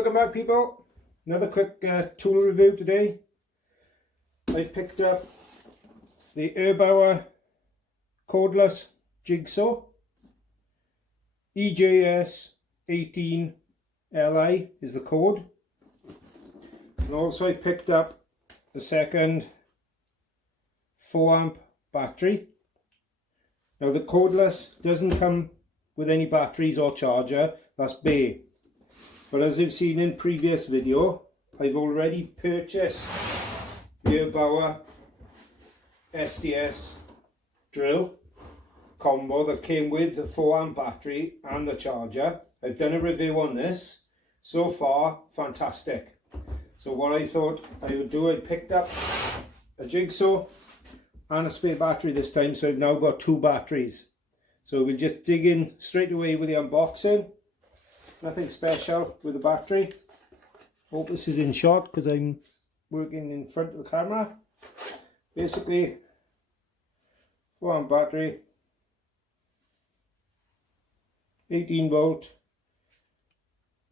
Welcome back, people. Another quick tool review today. I've picked up the Erbauer Cordless Jigsaw EJS 18LI is the code. And also I've picked up the second 4 amp battery. Now the Cordless doesn't come with any batteries or charger, that's bare. But as you've seen in previous video, I've already purchased the Erbauer SDS drill combo that came with the 4 amp battery and the charger. I've done a review on this. So far, fantastic. So what I thought I would do, I picked up a Jigsaw and a spare battery this time, so I've now got 2 batteries. So we'll just dig in straight away with the unboxing. Nothing special with the battery. Hope this is in shot because I'm working in front of the camera. Basically, 4 amp battery, 18 volt.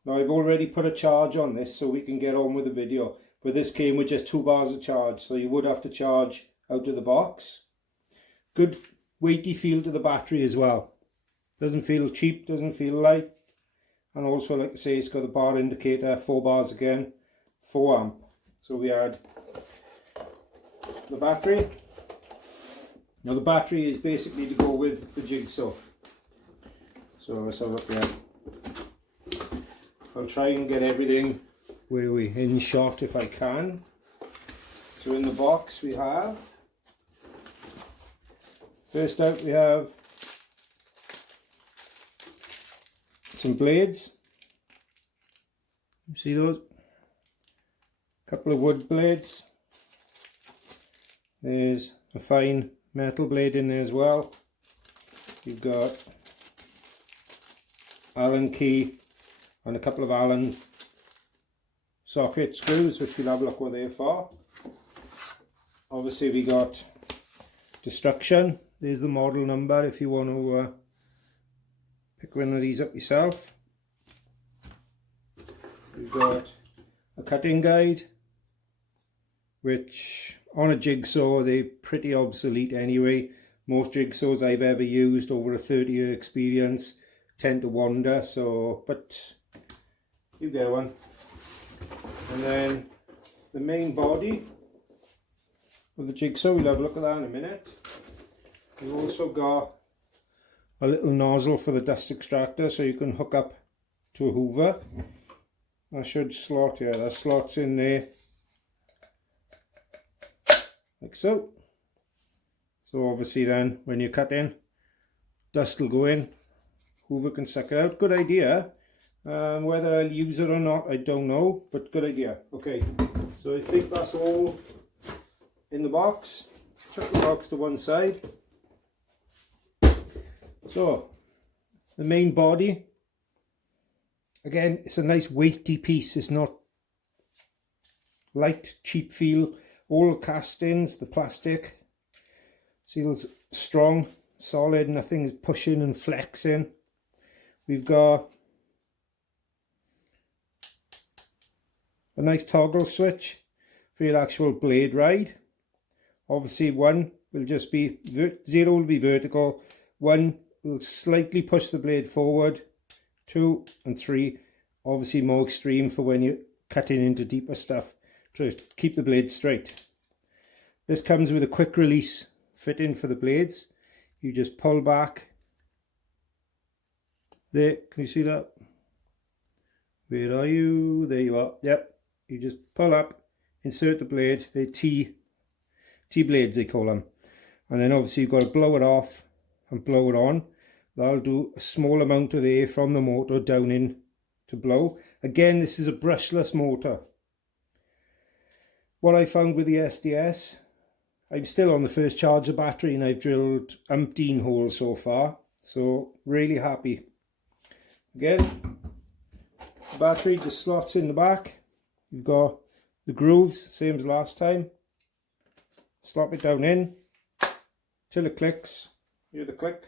Now I've already put a charge on this so we can get on with the video. But this came with just 2 bars of charge, so you would have to charge out of the box. Good weighty feel to the battery as well. Doesn't feel cheap, doesn't feel light. And also, like I say, it's got the bar indicator, 4 bars again, 4 amp. So we add the battery. Now the battery is basically to go with the Jigsaw. So let's have a look here. I'll try and get everything where we in shot if I can. So in the box we have, first out we have some blades. You see those? A couple of wood blades. There's a fine metal blade in there as well. You've got Allen key and a couple of Allen socket screws, which we'll have a look what they're for. Obviously we got destruction. There's the model number if you want to pick one of these up yourself. We've got a cutting guide, which on a jigsaw they're pretty obsolete anyway. Most jigsaws I've ever used over a 30-year experience tend to wander, so but you get one. And then the main body of the jigsaw, we'll have a look at that in a minute. We've also got a little nozzle for the dust extractor so you can hook up to a hoover. That should slot, yeah, that slots in there like so. So obviously then when you cut in, dust will go in, hoover can suck it out. Good idea. Whether I'll use it or not, I don't know, but good idea. Okay, so I think that's all in the box. Chuck the box to one side. So the main body, again, it's a nice weighty piece. It's not light, cheap feel. All castings, the plastic seals strong, solid, nothing's pushing and flexing. We've got a nice toggle switch for your actual blade ride. Obviously 1 will just be, 0 will be vertical, 1 will slightly push the blade forward, 2 and 3 obviously more extreme for when you're cutting into deeper stuff to keep the blade straight. This comes with a quick release fitting for the blades. You just pull back there, can you see that? Where are you? There you are. Yep, you just pull up, insert the blade. They're T blades they call them, and then obviously you've got to blow it off and blow it on. That'll do a small amount of air from the motor down in to blow. Again, this is a brushless motor. What I found with the SDS, I'm still on the first charge of battery and I've drilled umpteen holes so far, so really happy. Again, the battery just slots in the back. You've got the grooves, same as last time. Slop it down in till it clicks. Hear the click.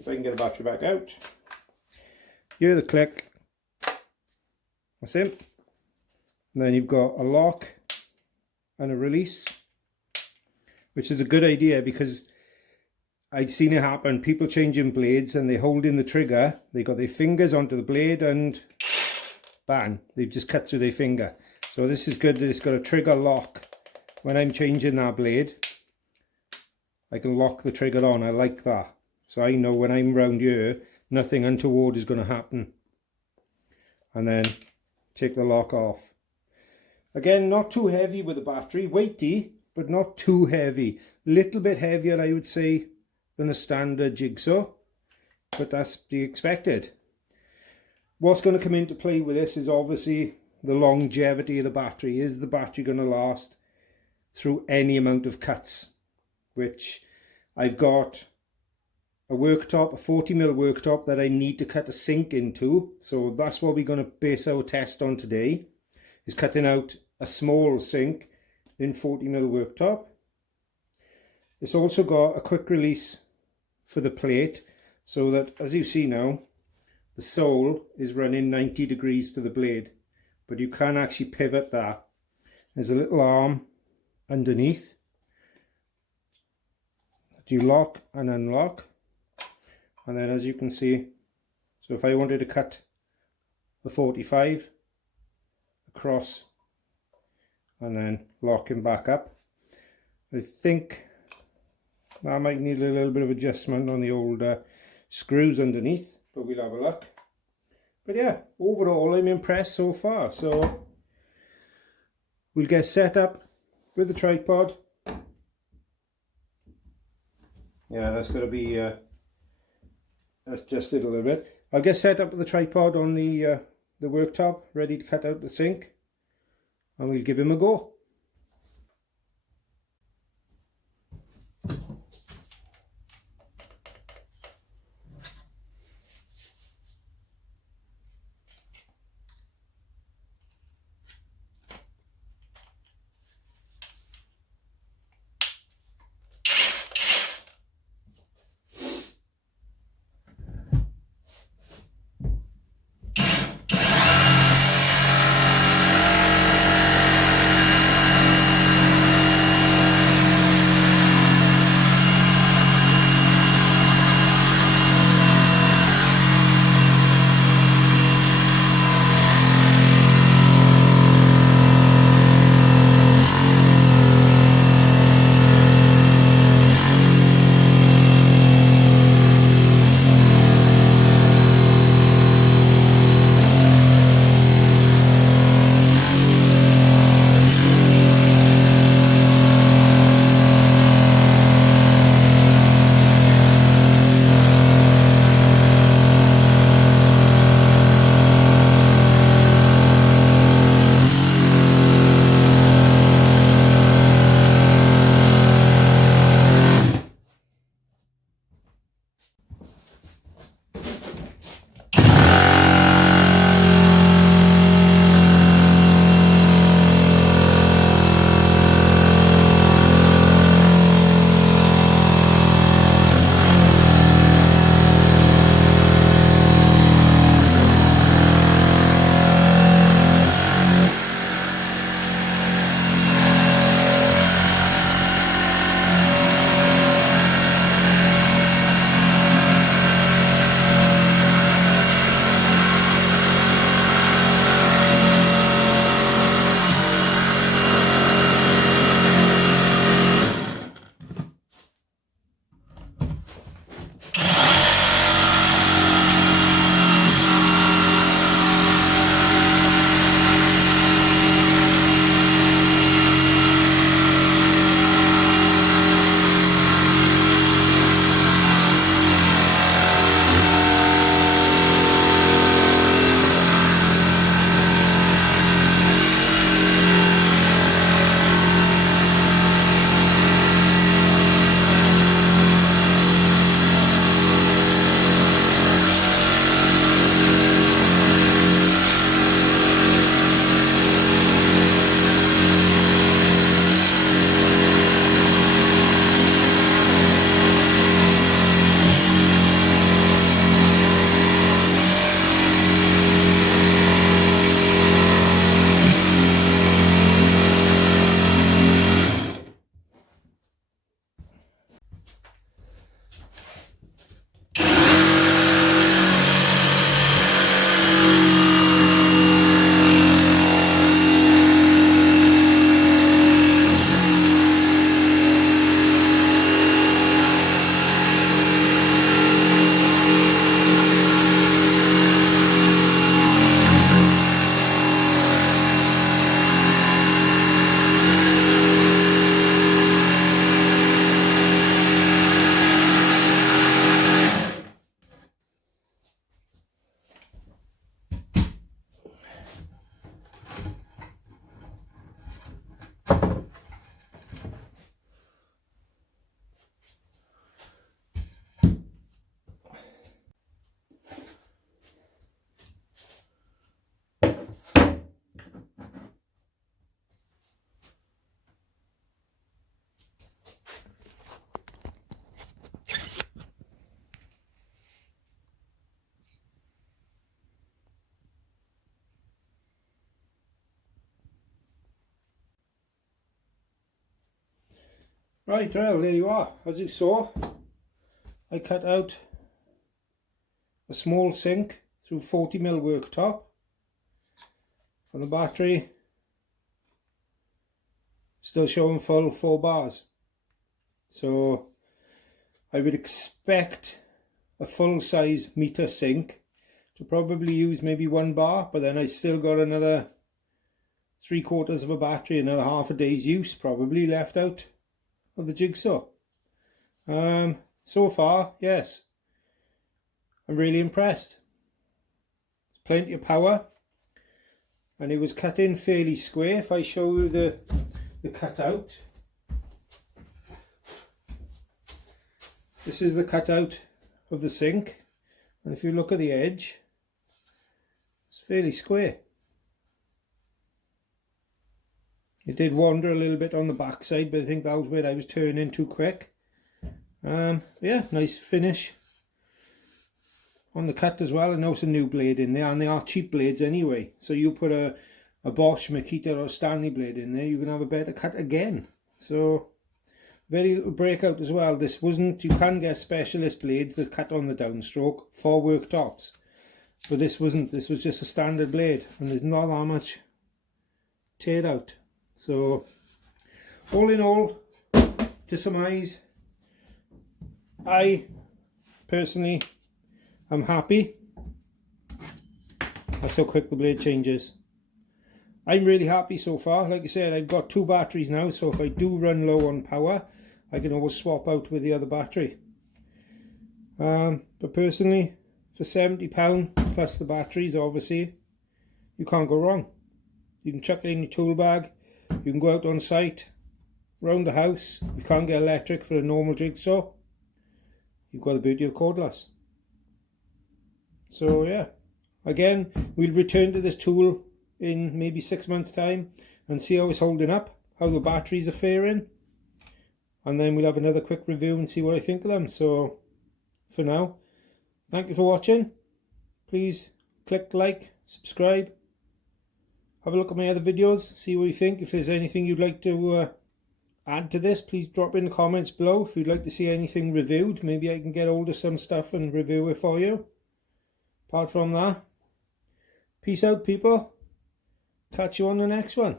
If I can get the battery back out. Hear the click. That's it. And then you've got a lock and a release, which is a good idea because I've seen it happen. People changing blades and they hold in the trigger. They got their fingers onto the blade and bang, they've just cut through their finger. So this is good that it's got a trigger lock. When I'm changing that blade, I can lock the trigger on. I like that. So I know when I'm round here, nothing untoward is going to happen. And then take the lock off. Again, not too heavy with the battery. Weighty, but not too heavy. Little bit heavier, I would say, than a standard Jigsaw. But that's to be expected. What's going to come into play with this is obviously the longevity of the battery. Is the battery going to last through any amount of cuts? Which I've got a worktop, a 40mm worktop that I need to cut a sink into. So that's what we're going to base our test on today, is cutting out a small sink in 40mm worktop. It's also got a quick release for the plate, so that, as you see now, the sole is running 90 degrees to the blade, but you can actually pivot that. There's a little arm underneath that you lock and unlock. And then, as you can see, so if I wanted to cut the 45 across and then lock him back up, I think that might need a little bit of adjustment on the old screws underneath, but we'll have a look. But yeah, overall I'm impressed so far. So we'll get set up with the tripod. Yeah, that's got to be adjusted a little bit. I'll get set up with the tripod on the worktop, ready to cut out the sink, and we'll give him a go. Right, well, there you are. As you saw, I cut out a small sink through 40mm worktop, and the battery still showing full 4 bars. So I would expect a full size meter sink to probably use maybe 1 bar, but then I've still got another 3/4 of a battery, another half a day's use probably left out of the Jigsaw. So far, yes, I'm really impressed. Plenty of power, and it was cut in fairly square. If I show you the cutout, this is the cutout of the sink, and if you look at the edge, it's fairly square. It did wander a little bit on the back side, but I think that was where I was turning too quick. Yeah, nice finish on the cut as well. I noticed a new blade in there, and they are cheap blades anyway. So you put a Bosch, Makita or Stanley blade in there, you can have a better cut again. So very little breakout as well. This wasn't, you can get specialist blades that cut on the downstroke for worktops, but this wasn't. This was just a standard blade, and there's not that much teared out. So all in all, to surmise, I personally am happy. That's how quick the blade changes. I'm really happy so far. Like I said, I've got 2 batteries now, so if I do run low on power, I can always swap out with the other battery. But personally, for £70 plus the batteries, obviously, you can't go wrong. You can chuck it in your tool bag, you can go out on site, round the house. If you can't get electric for a normal Jigsaw, you've got the beauty of cordless. So yeah, again, we'll return to this tool in maybe 6 months' time and see how it's holding up, how the batteries are faring, and then we'll have another quick review and see what I think of them. So for now, thank you for watching. Please click like, subscribe, have a look at my other videos, see what you think. If there's anything you'd like to add to this, please drop in the comments below. If you'd like to see anything reviewed, maybe I can get hold of some stuff and review it for you. Apart from that, peace out, people. Catch you on the next one.